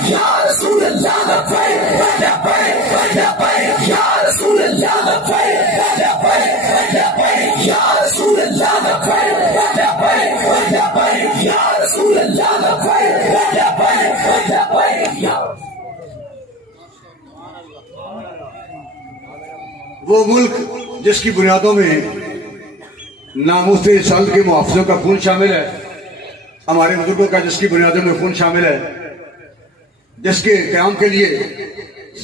Ya Rasulullah, وہ ملک جس کی بنیادوں میں ناموس رسالت کے محافظوں کا خون شامل ہے، ہمارے بزرگوں کا جس کی بنیادوں میں خون شامل ہے، جس کے قیام کے لیے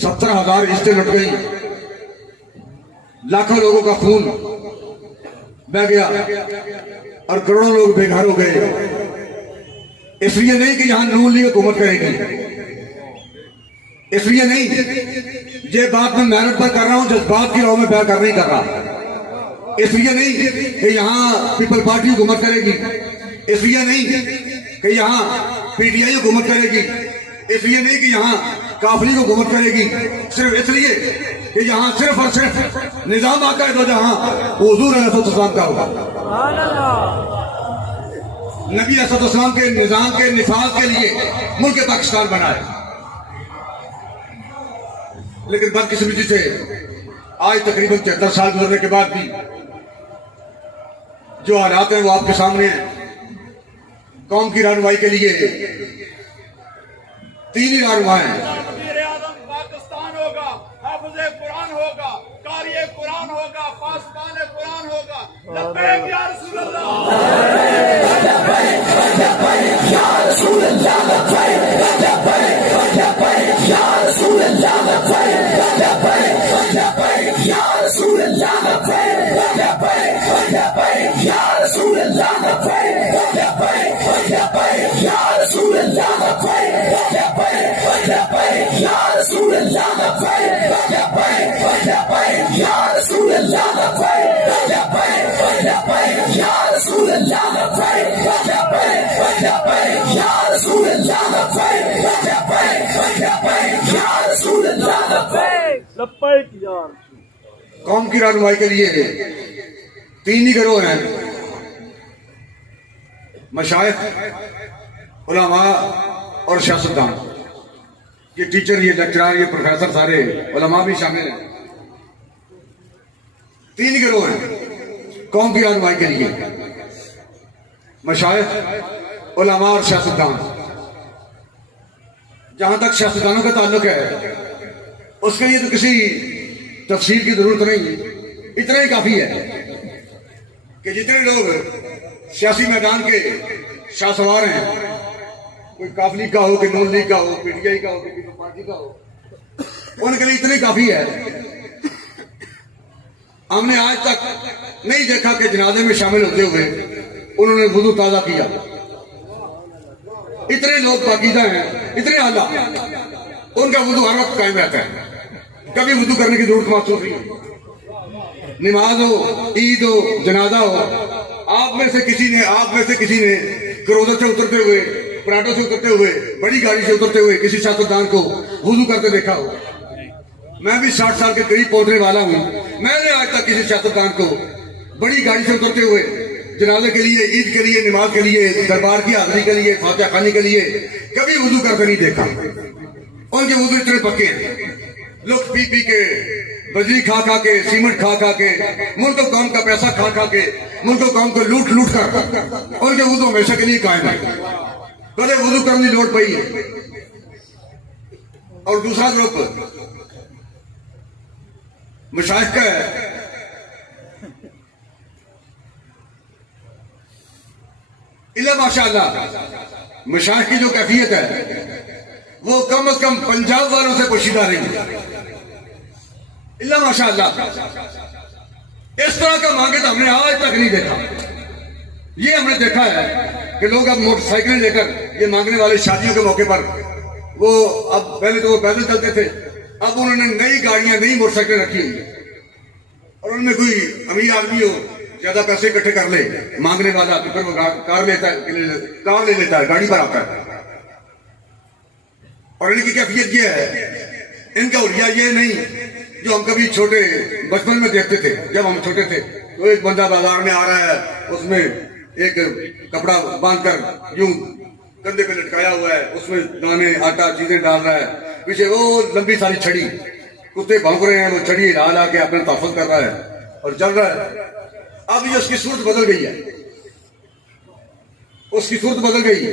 70,000 عزتیں لٹ گئی، لاکھوں لوگوں کا خون بہ گیا اور کروڑوں لوگ بے گھر ہو گئے، اس لیے نہیں کہ یہاں نون لیگ حکومت کرے گی، اس لیے نہیں یہ بات میں محنت پر کر رہا ہوں، جذبات کی راہ میں بیان کر نہیں کر رہا، اس لیے نہیں کہ یہاں پیپل پارٹی حکومت کرے گی، اس لیے نہیں کہ یہاں پی ٹی آئی حکومت کرے گی، اس لیے نہیں کہ یہاں کافری حکومت کرے گی، صرف اس لیے کہ یہاں صرف اور صرف نظام آقا دو جہاں حضور علیہ السلام کا ہوگا، نبی علیہ السلام کے نظام کے نفاذ کے لیے ملک پاکستان بنا ہے۔ لیکن بدقسمتی سے آج تقریباً 73 سال گزرنے کے بعد بھی جو حالات ہیں وہ آپ کے سامنے ہیں۔ قوم کی رہنمائی کے لیے 3 ہی رہنما ہیں۔ وزیر اعظم پاکستان ہوگا، حافظ قرآن ہوگا، قاری قرآن ہوگا، پاسبان قرآن ہوگا۔ لبیک یا رسول اللہ، یا رسول اللہ، لبیک یا رسول اللہ، لبیک یا رسول اللہ، لبیک یا رسول اللہ، لبیک یا رسول اللہ، لبیک یا رسول اللہ، لبیک یا رسول اللہ، لبیک یا رسول اللہ، لبیک یا رسول اللہ، لبیک یا رسول اللہ، لبیک یا قوم کی رہنمائی کے لیے 3 ہی گروہ ہیں، مشائخ، علماء اور سیاستدان۔ یہ ٹیچر، یہ لیکچرار، یہ پروفیسر، سارے علماء بھی شامل ہیں۔ 3 ہی گروہ ہیں قوم کی رہنمائی کے لیے، مشائخ، علماء اور سیاستدان۔ جہاں تک سیاستدانوں کا تعلق ہے اس کے لیے تو کسی تفصیل کی ضرورت نہیں، اتنا ہی کافی ہے کہ جتنے لوگ سیاسی میدان کے شاہ سوار ہیں، کوئی کاف لیگ کا ہو، کہ نون لیگ کا ہو، پی ٹی آئی کا ہو، کہ پیپل پارٹی کا ہو، ان کے لیے اتنی کافی ہے۔ ہم نے آج تک نہیں دیکھا کہ جنازے میں شامل ہوتے ہوئے انہوں نے وضو تازہ کیا۔ اتنے لوگ پاکیزہ ہیں، اتنے اعلیٰ، ان کا وضو ہر وقت قائم رہتا ہے، کبھی وضو کرنے کی ضرورت محسوس نہیں۔ نماز ہو، عید ہو، جنازہ ہو، آپ میں سے کسی نے کروزر سے اترتے ہوئے، پراٹو سے اترتے ہوئے، بڑی گاڑی سے اترتے ہوئے کسی سیاستدان کو وضو کرتے دیکھا ہو؟ میں بھی 60 سال کے قریب پہنچنے والا ہوں، میں نے آج تک کسی سیاستدان کو بڑی گاڑی سے اترتے ہوئے جنازے کے لیے، عید کے لیے، نماز کے لیے، دربار کی حاضری کے لیے، فاتحہ خوانی کے لیے کبھی وضو کرتے نہیں دیکھا۔ ان کے وضو اتنے پکے ہیں، لوگ پی پی کے، بجری کھا کھا کے، سیمنٹ کھا کھا کے، ملک و قوم کا پیسہ کھا کھا کے، ملک و قوم کو لوٹ لوٹ کر ان کے وضو ہمیشہ کے لیے قائم ہے، کبھی وضو کرنے کی لوٹ پئی ہے۔ اور دوسرا گروپ مشائخ کا ہے، اللہ ماشاءاللہ مشائخ کی جو کیفیت ہے وہ کم از کم پنجاب والوں سے پوشیدہ رہی ہے، اللہ ماشاءاللہ۔ اس طرح کا مانگے تو ہم نے آج تک نہیں دیکھا۔ یہ ہم نے دیکھا ہے کہ لوگ اب موٹر سائیکلیں لے کر یہ مانگنے والے شادیوں کے موقع پر، وہ اب پہلے تو وہ پیدل چلتے تھے، اب انہوں نے نئی گاڑیاں، نئی موٹر سائیکلیں رکھی ہوئی ہیں، اور ان میں کوئی امیر آدمی ہو، زیادہ پیسے اکٹھے کر لے مانگنے والا، تو پھر وہ کار لے لیتا ہے، گاڑی پر آتا ہے۔ اور ان کی کیفیت یہ ہے، ان کا حلیہ یہ نہیں جو ہم کبھی چھوٹے بچپن میں دیکھتے تھے۔ جب ہم چھوٹے تھے تو ایک بندہ بازار میں آ رہا ہے، اس میں ایک کپڑا باندھ کر یوں کندھے پہ لٹکایا ہوا ہے، اس میں دانے، آٹا، چیزیں ڈال رہا ہے، پیچھے وہ لمبی ساری چھڑی، کتے بھونک رہے ہیں، وہ چھڑی ہلا ہلا کے اپنے تحفظ کر رہا ہے اور چل رہا ہے۔ اب یہ اس کی صورت بدل گئی ہے، اس کی صورت بدل گئی ہے۔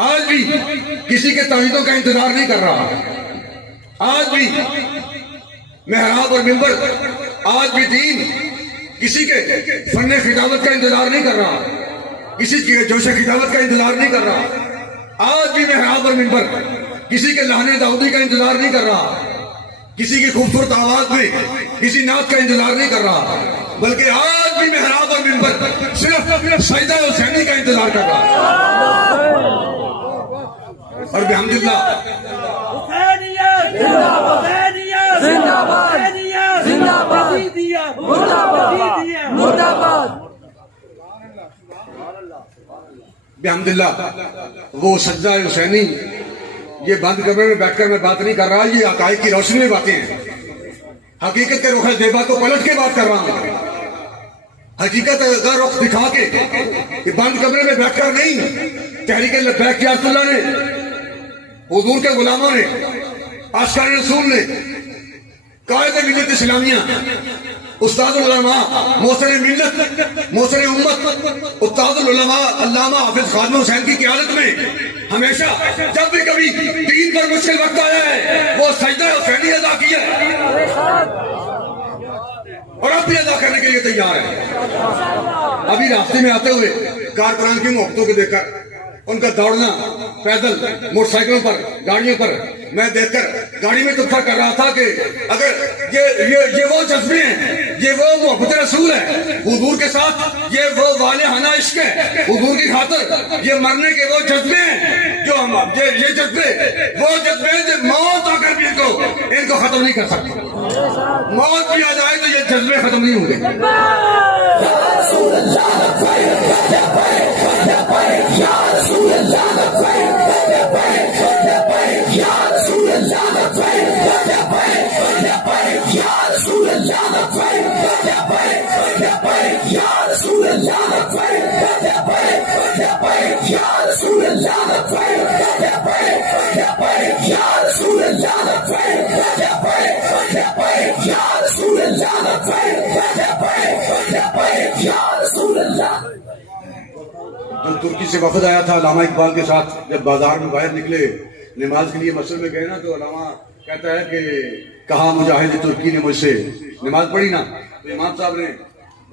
آج بھی کسی کے تعویذوں کا انتظار نہیں کر رہا. آج بھی محراب اور منبر، آج بھی دین کسی کے فن خطابت کا انتظار نہیں کر رہا، کسی کے جوش خطابت کا انتظار نہیں کر رہا. آج بھی محراب اور منبر کسی کے لہنے داؤدی کا انتظار نہیں کر رہا، کسی کی خوبصورت آواز میں کسی نعت کا انتظار نہیں کر رہا، بلکہ آج بھی محراب اور منبر صرف سجدہ حسینی کا انتظار کر رہا ہے. اور بحمداللہ حسینیت حسینیت زندہ باد حسینیت زندہ باد مرد آباد مرد آباد. بحمداللہ وہ سجدہ حسینی، یہ بند کمرے میں بیٹھ کر میں بات نہیں کر رہا، یہ حقائق کی روشنی میں باتیں ہیں. حقیقت کے رخ زیبا کو پلٹ کے بات کر رہا ہوں، حقیقت کا رخ دکھا کے. کہ بند کمرے میں بیٹھ کر نہیں، تحریک لبیک یا رسول اللہ نے، حضور کے غلاموں نے، عاشقان رسول نے، قائد ملت اسلامیہ، استاد العلماء، موثر ملت، موثر امت، استاد العلماء علامہ حافظ خادم حسین کی قیادت میں ہمیشہ جب بھی کبھی دین پر مشکل وقت آیا ہے وہ سجدہ حسینی ادا کیا ہے، اور اب بھی ادا کرنے کے لیے تیار ہے. ابھی راستے میں آتے ہوئے کارکنان کی محبتوں کو دیکھ کر، ان کا دوڑنا پیدل، موٹر سائیکلوں پر، گاڑیوں پر، میں دیکھ کر گاڑی میں تبصرہ کر رہا تھا کہ اگر یہ وہ جذبے ہیں، یہ وہ محبت رسول ہے حضور کے ساتھ، یہ وہ والہانہ عشق ہے حضور کی خاطر، یہ مرنے کے وہ جذبے ہیں جو ہم، یہ جذبے وہ جذبے ہیں جو موت آ کر بھی ان کو ختم نہیں کر سکتے. موت بھی آ جائے تو یہ جذبے ختم نہیں ہوں گے. جب ترکی سے وفد آیا تھا علامہ اقبال کے ساتھ، جب بازار میں باہر نکلے نماز کے لیے مسجد میں گئے نا، تو علامہ کہتا ہے کہ کہا مجاہد ترکی نے مجھ سے، نماز پڑھی نا تو امام صاحب نے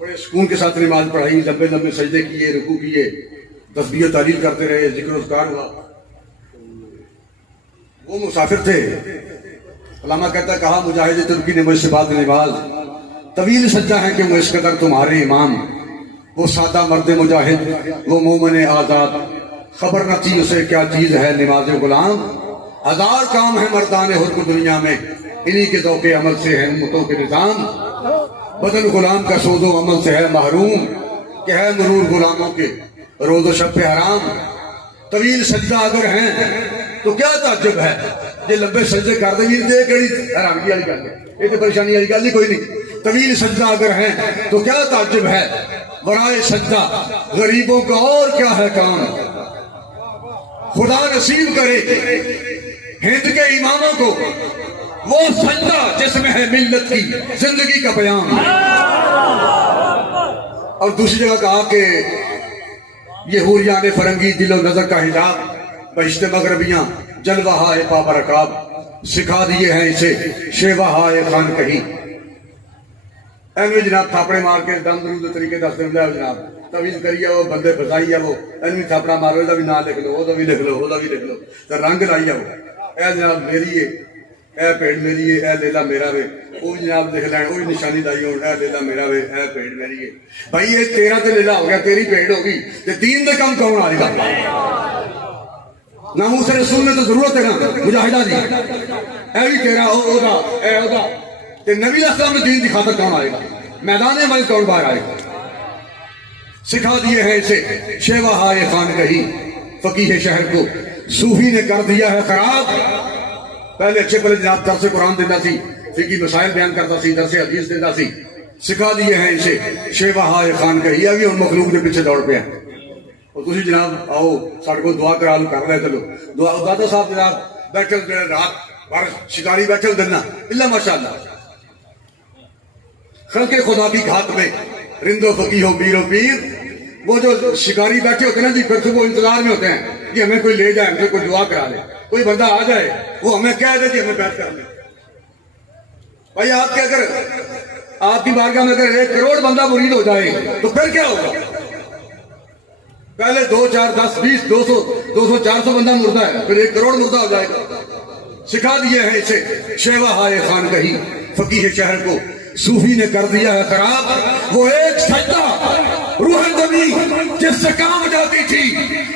بڑے سکون کے ساتھ نماز پڑھائی، لمبے لمبے سجدے کیے، رکوع کیے، تسبیح و تحلیل کرتے رہے، ذکر و اذکار ہوا. وہ مسافر تھے. علامہ کہتا ہے کہا مجاہد ترکی نے مجھ سے بعد نماز، طویل سجدہ ہے کہ وہ اس قدر تمہارے امام، وہ سادہ مرد مجاہد، وہ مومن آزاد، خبر نہ تھی اسے کیا چیز ہے نماز غلام. ہزار کام ہے مردان حر کو دنیا میں، انہی کے ذوق عمل سے ہے امتوں کے نظام. بدن غلام کا سوز و عمل سے ہے محروم، کہ ہے مرور غلاموں کے روز و شب پہ حرام. طویل سجدہ اگر ہیں تو کیا تعجب ہے، یہ لمبے سجدے کر دیں، یہ کہڑی حیرانگی والی گل ہے، یہ تو پریشانی والی گل نہیں کوئی نہیں. طویل سجدہ اگر ہیں تو کیا تعجب ہے، ورائے سجدہ غریبوں کا اور کیا ہے کام. خدا نصیب کرے ہند کے اماموں کو وہ سجدہ جس میں ہے ملت کی زندگی کا پیام. اور دوسری جگہ کہا کہ یہ حوریان فرنگی دل و نظر کا حجاب، بہشت مغربیاں جلوہ ہائے پابرکاب، سکھا دیے ہیں اسے شیوہ ہائے خان کہیں. اینوی جناب تھاپڑے مار کے دم درود طریقے دس دن لے جناب طویل کریے، وہ بندے بسائی ہے، وہ اینوی تھاپڑا مارو، دا بھی نام لکھ لو، وہ بھی لکھ لو، وہ بھی لکھ لو، تو رنگ لائی ہے. اے جناب میری ہے، اے پیڑ میری ہے، اے لیلا میرا وے، وہ بھی جناب لکھ لین، وہ بھی نشانی لائی ہو، اے لیلا میرا وے، اے پیڑ میری ہے. بھائی یہ تیرا تے لیلا ہو گیا، تیری پیڑ ہوگی، تے دین دے کم کون آئے گا؟ ناموس رسول نے تو ضرورت ہے نا مجاہدہ دی، اے بھی تیرا او دا، اے او دا، تے نبی اسلام نے دین دی خاطر کون آئے گا؟ میدان عمل کون باہر آئے گا؟ سکھا دیے ہیں اسے شیوہ ہائے خان کہیں، فقیہ شہر کو صوفی نے کر دیا ہے خراب. پہلے اچھے پہلے جناب درس قرآن دیتا سی، فقہی مسائل بیان کرتا سی، درس حدیث دیتا سی. سکھا دیے ہیں اسے شیوہ ہائے خان کہیں، ابھی ان مخلوق کے پیچھے دوڑ پہ ہیں. اور تسی جناب آؤ ساڑھے کو دعا کرا لو، کر رہے چلو دعا. دادا صاحب جناب بیٹھے رات بھر شکاری بیٹھے دینا اللہ ماشاءاللہ. خلق خدا کی گھات میں رند و فقیہ و پیر و پیر، وہ جو شکاری بیٹھے ہوتے ہیں نا جی، پھر سے وہ انتظار میں ہوتے ہیں کہ ہمیں کوئی لے جائے, ہم سے کوئی دعا کرا لے, کوئی بندہ آ جائے وہ ہمیں کہہ دے کہ ہمیں بیعت کر لیں. بھائی آپ کے اگر آپ کی بارگاہ میں اگر 1 کروڑ بندہ مرید ہو جائے تو پھر کیا ہوگا؟ پہلے 2 4 10 20 200 400 بندہ مردہ ہے, پھر 1 کروڑ مردہ ہو جائے گا. سکھا دیا ہے اسے شیوا ہائے خان کہی فقیہ شہر کو صوفی نے کر دیا ہے خراب. وہ ایک سجدہ روح زمین جس سے کام جاتی تھی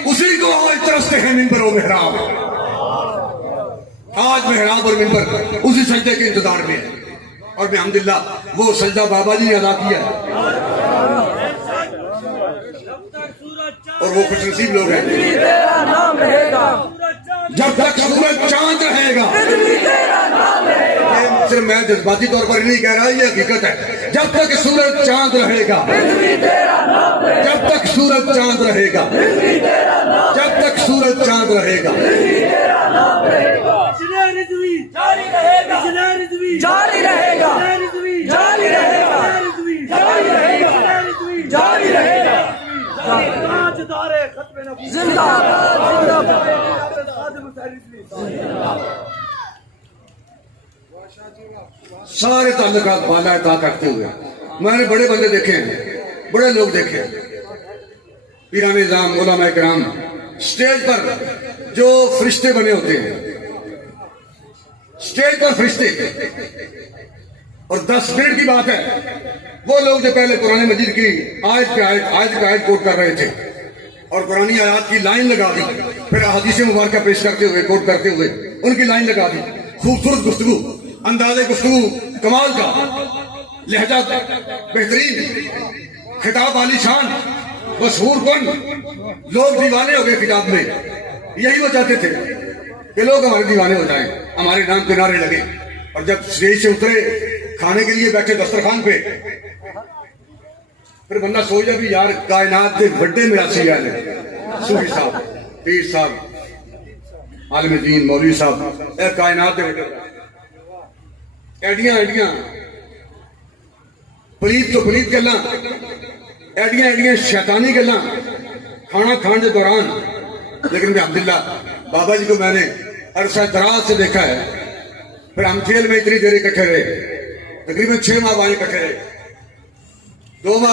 اسی کو آج ترستے ہیں منبر و محراب. آج محراب اور منبر اسی سجدے کے انتظار میں ہے, اور الحمدللہ وہ سجدہ بابا جی نے ادا کیا ہے, اور وہ خوش نصیب لوگ ہیں. تیرا نام رہے گا, جب تک سورج چاند رہے گا, یہ صرف میں جذباتی طور پر نہیں کہہ رہا, یہ حقیقت ہے. جب تک سورج چاند رہے گا, جب تک سورج چاند رہے گا, جب تک سورج چاند رہے گا, جاری رہے گا, جاری رہے گا, جاری رہے گا, جاری رہے گا, جاری رہے گا. زندہ باد, زندہ باد. سارے تعلقات بالا عطا کرتے ہوئے میں نے بڑے بندے دیکھے ہیں, بڑے لوگ دیکھے ہیں, پیران نظام علماء کرام سٹیج پر جو فرشتے بنے ہوتے ہیں, سٹیج پر فرشتے, اور 10 منٹ کی بات ہے وہ لوگ جو پہلے قرآن مجید کی آیت پہ آیت کوٹ کر رہے تھے اور قرآنی آیات کی لائن لگا دی, پھر احادیث مبارکہ پیش کرتے ہوئے کوٹ کرتے ہوئے ان کی لائن لگا دی. خوبصورت گفتگو, انداز گفتگو کمال کا, لہجہ بہترین, خطاب عالی شان, مشہور کن, لوگ دیوانے ہو گئے خطاب میں. یہی وہ چاہتے تھے کہ لوگ ہمارے دیوانے ہو جائیں, ہمارے نام کے نعرے لگے. اور جب اسٹیج سے اترے کھانے کے لیے بیٹھے دسترخوان پہ, پھر بندہ سوچ جائے بھی یار کائنات کے بڑے میرا سیاح ہے, صوفی صاحب, پیر صاحب, عالم دین, مولوی صاحب, اے کائنات کے بڑے ایڈیاں ایڈیاں پلیت تو پلیت گلاں, ایڈیاں ایڈیاں شیطانی گلاں کھانا کھان کے دوران. لیکن الحمدللہ بابا جی کو میں نے عرصہ دراز سے دیکھا ہے. پھر ہم جیل میں اتنی دیر اکٹھے رہے, تقریباً 6 ماہ وہاں اکٹھے رہے, 2 ماہ